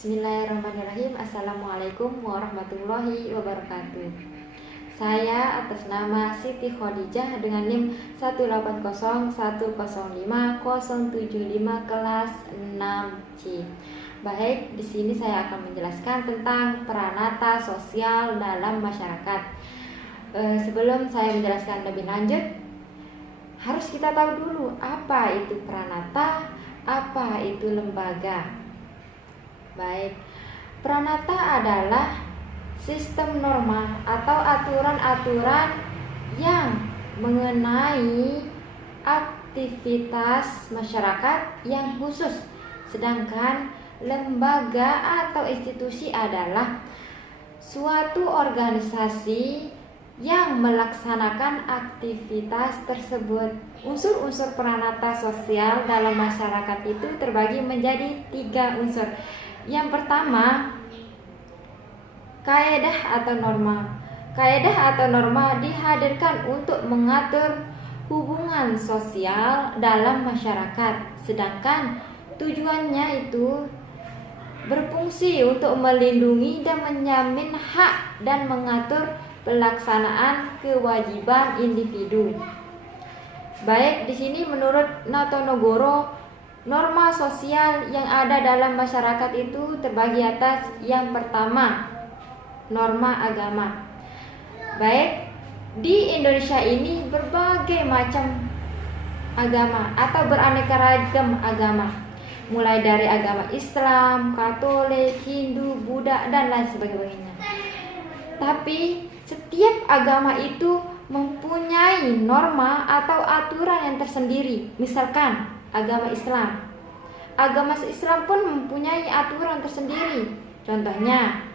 Bismillahirrahmanirrahim. Assalamualaikum warahmatullahi wabarakatuh. Saya atas nama Siti Khadijah dengan NIM 180105075 kelas 6C. Baik, di sini saya akan menjelaskan tentang peranata sosial dalam masyarakat. Sebelum saya menjelaskan lebih lanjut, harus kita tahu dulu apa itu peranata, apa itu lembaga. Baik, peranata adalah sistem norma atau aturan-aturan yang mengenai aktivitas masyarakat yang khusus. Sedangkan lembaga atau institusi adalah suatu organisasi yang melaksanakan aktivitas tersebut. Unsur-unsur peranata sosial dalam masyarakat itu terbagi menjadi 3 unsur. Yang pertama, kaedah atau norma. Kaedah atau norma dihadirkan untuk mengatur hubungan sosial dalam masyarakat, sedangkan tujuannya itu berfungsi untuk melindungi dan menjamin hak dan mengatur pelaksanaan kewajiban individu. Baik, di sini menurut Natonegoro, norma sosial yang ada dalam masyarakat itu terbagi atas yang pertama, norma agama. Baik, di Indonesia ini berbagai macam agama atau beraneka ragam agama, mulai dari agama Islam, Katolik, Hindu, Buddha, dan lain sebagainya. Tapi setiap agama itu mempunyai norma atau aturan yang tersendiri. Misalkan agama Islam. Agama Islam pun mempunyai aturan tersendiri. Contohnya,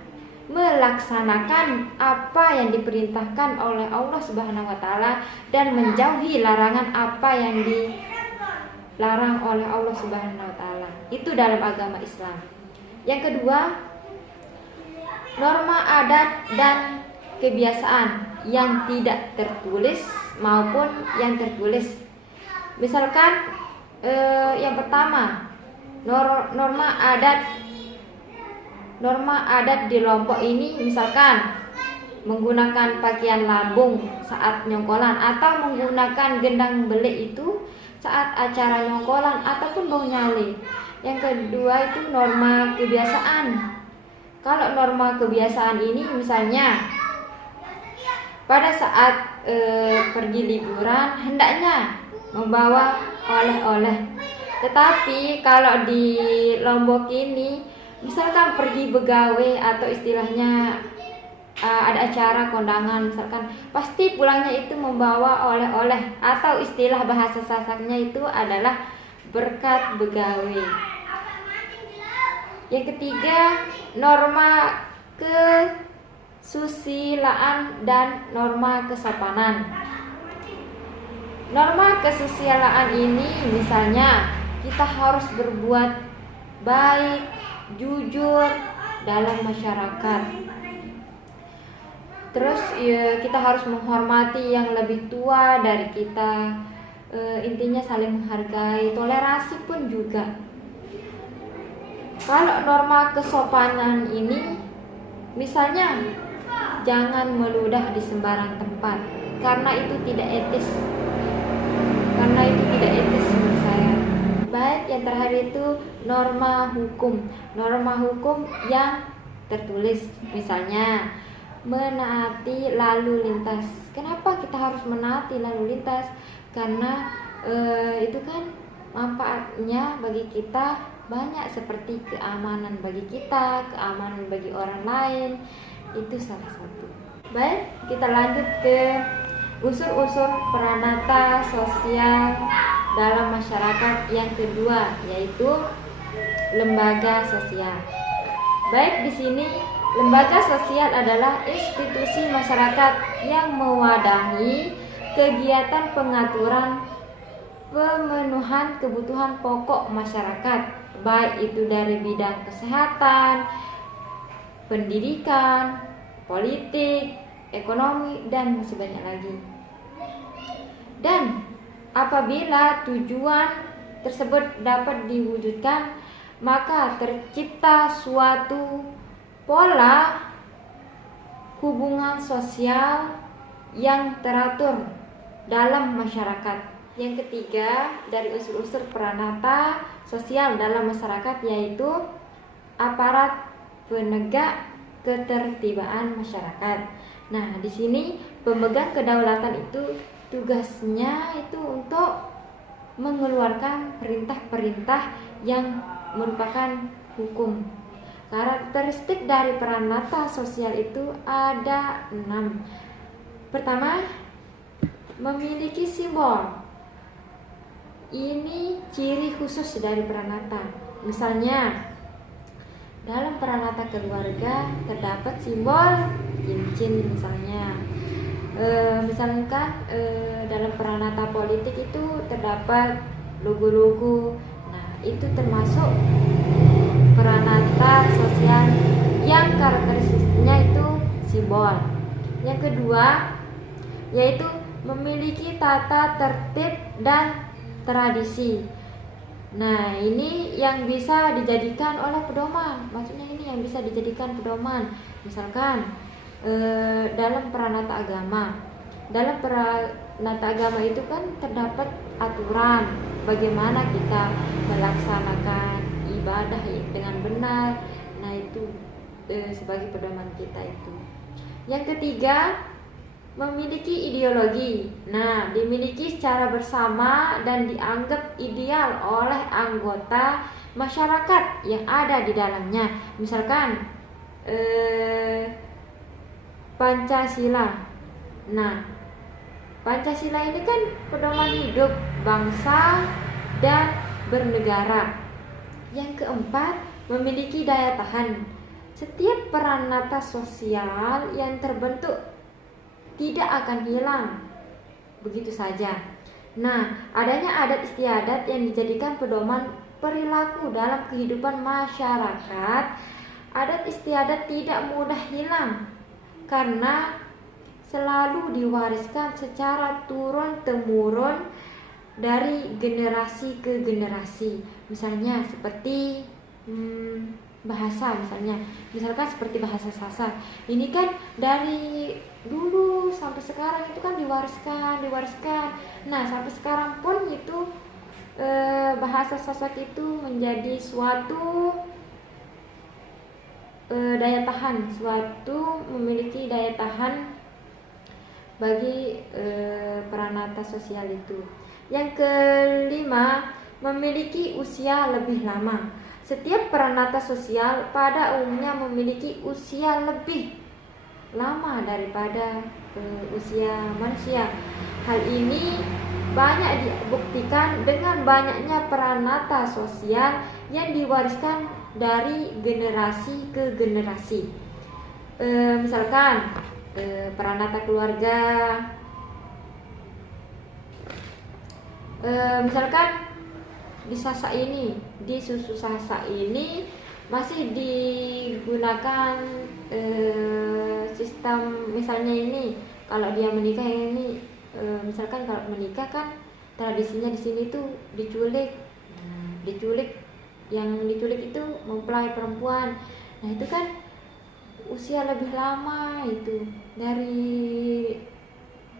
melaksanakan apa yang diperintahkan oleh Allah Subhanahu wa taala dan menjauhi larangan apa yang dilarang oleh Allah Subhanahu wa taala. Itu dalam agama Islam. Yang kedua, norma adat dan kebiasaan yang tidak tertulis maupun yang tertulis. Misalkan yang pertama, norma adat di Lombok ini misalkan menggunakan pakaian lambung saat nyongkolan atau menggunakan gendang belik itu saat acara nyongkolan ataupun bau nyale. Yang kedua itu norma kebiasaan. Kalau norma kebiasaan ini misalnya pada saat pergi liburan hendaknya membawa oleh-oleh. Tetapi kalau di Lombok ini misalkan pergi begawe atau istilahnya ada acara kondangan misalkan, pasti pulangnya itu membawa oleh-oleh atau istilah bahasa Sasaknya itu adalah berkat begawe. Yang ketiga, norma kesusilaan dan norma kesopanan. Norma kesusilaan ini misalnya kita harus berbuat baik, jujur dalam masyarakat. Terus kita harus menghormati yang lebih tua dari kita. Intinya saling menghargai, toleransi pun juga. Kalau norma kesopanan ini misalnya jangan meludah di sembarang tempat, karena itu tidak etis. Menurut saya. Baik, yang terakhir itu norma hukum. Norma hukum yang tertulis, misalnya menaati lalu lintas. Kenapa kita harus menaati lalu lintas? Karena itu kan manfaatnya bagi kita banyak, seperti keamanan bagi kita, keamanan bagi orang lain. Itu salah satu. Baik, kita lanjut ke unsur-unsur peranata sosial dalam masyarakat yang kedua, yaitu lembaga sosial. Baik, di sini lembaga sosial adalah institusi masyarakat yang mewadahi kegiatan pengaturan pemenuhan kebutuhan pokok masyarakat, baik itu dari bidang kesehatan, pendidikan, politik, ekonomi, dan masih banyak lagi. Dan apabila tujuan tersebut dapat diwujudkan, maka tercipta suatu pola hubungan sosial yang teratur dalam masyarakat. Yang ketiga dari unsur-unsur peranata sosial dalam masyarakat yaitu aparat penegak ketertiban masyarakat. Nah, di sini pemegang kedaulatan itu tugasnya itu untuk mengeluarkan perintah-perintah yang merupakan hukum. Karakteristik dari peranata sosial itu ada 6. Pertama, memiliki simbol. Ini ciri khusus dari peranata. Misalnya, dalam peranata keluarga terdapat simbol cincin misalnya. Misalkan dalam peranata politik itu terdapat logo-logo. Nah, itu termasuk peranata sosial yang karakteristiknya itu simbol. Yang kedua yaitu memiliki tata tertib dan tradisi. Nah, ini yang bisa dijadikan oleh pedoman. Maksudnya ini yang bisa dijadikan pedoman. Misalkan dalam peranata agama. Dalam peranata agama itu kan terdapat aturan bagaimana kita melaksanakan ibadah dengan benar. Nah, itu sebagai pedoman kita itu. Yang ketiga, memiliki ideologi. Nah, dimiliki secara bersama dan dianggap ideal oleh anggota masyarakat yang ada di dalamnya. Misalkan Pancasila. Nah, Pancasila ini kan pedoman hidup bangsa dan bernegara. Yang keempat, memiliki daya tahan. Setiap peranata sosial yang terbentuk tidak akan hilang begitu saja. Nah, adanya adat istiadat yang dijadikan pedoman perilaku dalam kehidupan masyarakat. Adat istiadat tidak mudah hilang karena selalu diwariskan secara turun-temurun dari generasi ke generasi. Misalnya seperti bahasa misalkan seperti bahasa Sasak. Ini kan dari dulu sampai sekarang itu kan diwariskan. Nah, sampai sekarang pun itu bahasa Sasak itu menjadi suatu memiliki daya tahan bagi peranata sosial itu. Yang kelima, memiliki usia lebih lama. Setiap peranata sosial pada umumnya memiliki usia lebih lama daripada usia manusia. Hal ini banyak dibuktikan dengan banyaknya peranata sosial yang diwariskan dari generasi ke generasi. Misalkan peranata keluarga. Misalkan di Sasak ini, di susu Sasak ini masih digunakan sistem misalnya ini kalau dia menikah ini misalkan kalau menikah kan tradisinya di sini tuh diculik. Yang diculik itu mempelai perempuan. Nah, itu kan usia lebih lama itu dari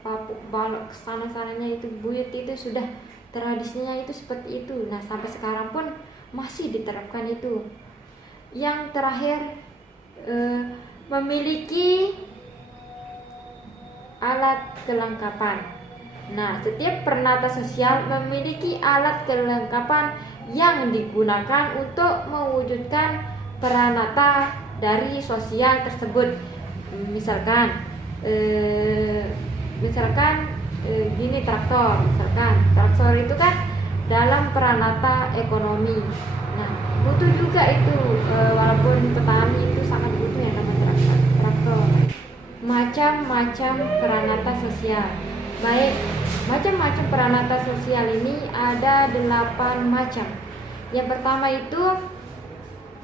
Papuk Balok sana-sananya itu buyut itu sudah tradisinya itu seperti itu. Nah, sampai sekarang pun masih diterapkan itu. Yang terakhir, memiliki alat kelengkapan. Nah, setiap peranata sosial memiliki alat kelengkapan yang digunakan untuk mewujudkan peranata dari sosial tersebut. Misalkan gini, traktor itu kan dalam peranata ekonomi. Nah, butuh juga itu walaupun petani itu sangat butuh yang namanya traktor. Macam-macam peranata sosial. Baik, macam-macam peranata sosial ini ada 8 macam. Yang pertama itu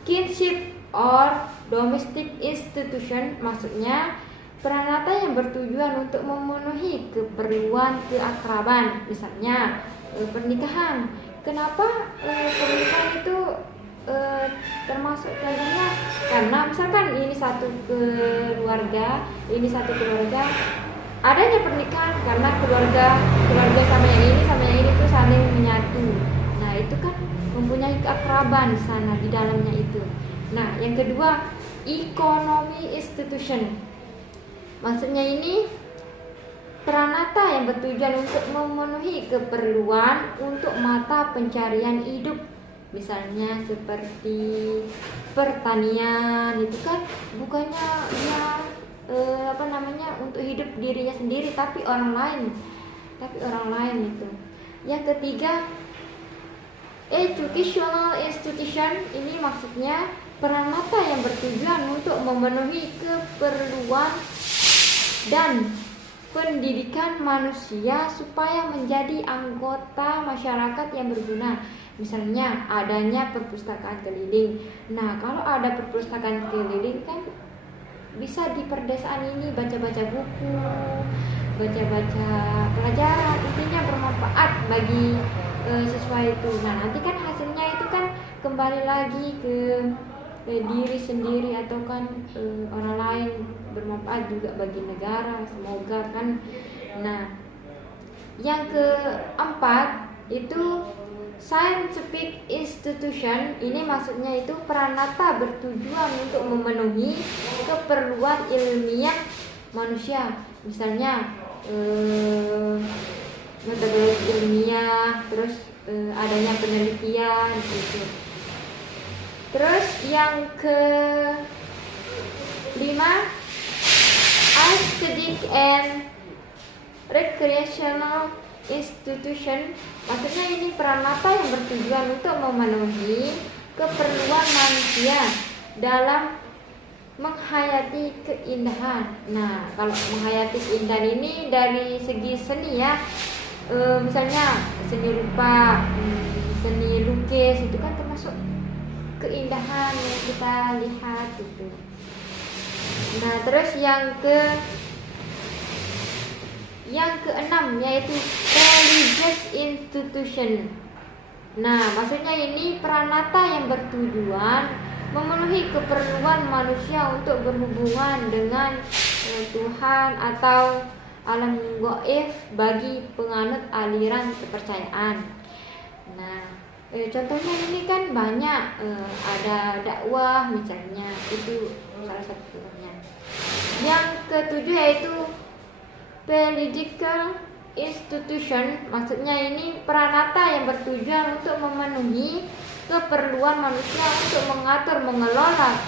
kinship or domestic institution, maksudnya peranata yang bertujuan untuk memenuhi keperluan keakraban, misalnya pernikahan. Kenapa pernikahan itu termasuk contohnya karena misalkan ini satu keluarga adanya pernikahan karena keluarga sama yang ini tuh saling menyatu. Nah itu kan mempunyai keakraban di sana di dalamnya itu. Nah yang kedua, ekonomi institution, maksudnya ini pranata yang bertujuan untuk memenuhi keperluan untuk mata pencarian hidup, misalnya seperti pertanian, itu kan bukannya ya untuk hidup dirinya sendiri tapi orang lain itu. Yang ketiga, educational institution, ini maksudnya pranata yang bertujuan untuk memenuhi keperluan dan pendidikan manusia supaya menjadi anggota masyarakat yang berguna. Misalnya adanya perpustakaan keliling. Nah, kalau ada perpustakaan keliling kan bisa di perdesaan ini baca-baca buku, baca-baca pelajaran, intinya bermanfaat bagi siswa itu. Nah, nanti kan hasilnya itu kan kembali lagi ke diri sendiri atau kan orang lain, bermanfaat juga bagi negara, semoga kan. Nah, yang keempat itu scientific institution, ini maksudnya itu pranata bertujuan untuk memenuhi keperluan ilmiah manusia, misalnya metodologi ilmiah, terus adanya penelitian gitu. Terus yang kelima, aesthetic and recreational institution, maksudnya ini pranata yang bertujuan untuk memenuhi keperluan manusia dalam menghayati keindahan. Nah, kalau menghayati keindahan ini dari segi seni ya, misalnya seni rupa, seni lukis, itu kan termasuk keindahan yang kita lihat itu. Nah, terus yang keenam yaitu religious institution. Nah, maksudnya ini pranata yang bertujuan memenuhi keperluan manusia untuk berhubungan dengan Tuhan atau alam gaib bagi penganut aliran kepercayaan. Nah, contohnya ini kan banyak, ada dakwah misalnya, itu salah satu contohnya. Yang ketujuh yaitu political institution, maksudnya ini pranata yang bertujuan untuk memenuhi keperluan manusia untuk mengatur mengelola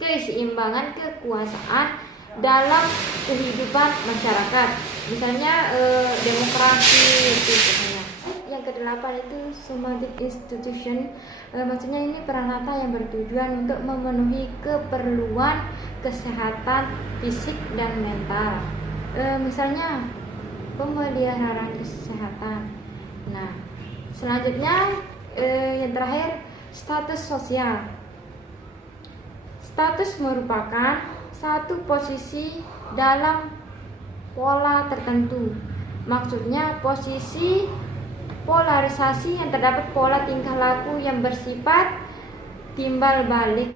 keseimbangan kekuasaan dalam kehidupan masyarakat, misalnya demokrasi itu contohnya. Yang kedelapan itu somatic institution, maksudnya ini pranata yang bertujuan untuk memenuhi keperluan kesehatan fisik dan mental, misalnya pemeliharaan kesehatan. Nah, selanjutnya yang terakhir, status sosial. Status merupakan satu posisi dalam pola tertentu, maksudnya posisi polarisasi yang terdapat pola tingkah laku yang bersifat timbal balik.